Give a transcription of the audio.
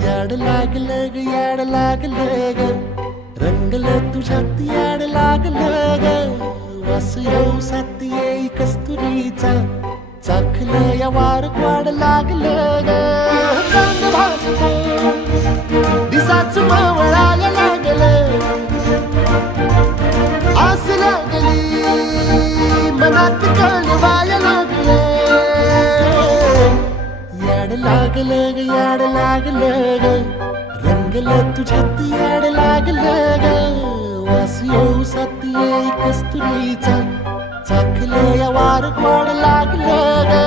याड लागलं ग याड लागलं ग रंगलं तुझ्यात याड लागलं ग वास येऊ साथ येई कस्तुरीचा चाखलं या वार वाड लागलं ग चांग भाजलं दिसाच मवळायला लागलं आस लागली मनात कळवायला लागलं याड लागलं ग याड लागलं ग रंगलं तुझ्यात याड लागलं ग वास येऊ साथ येई कस्तुरीचा चाखलं या वार वाड लागलं ग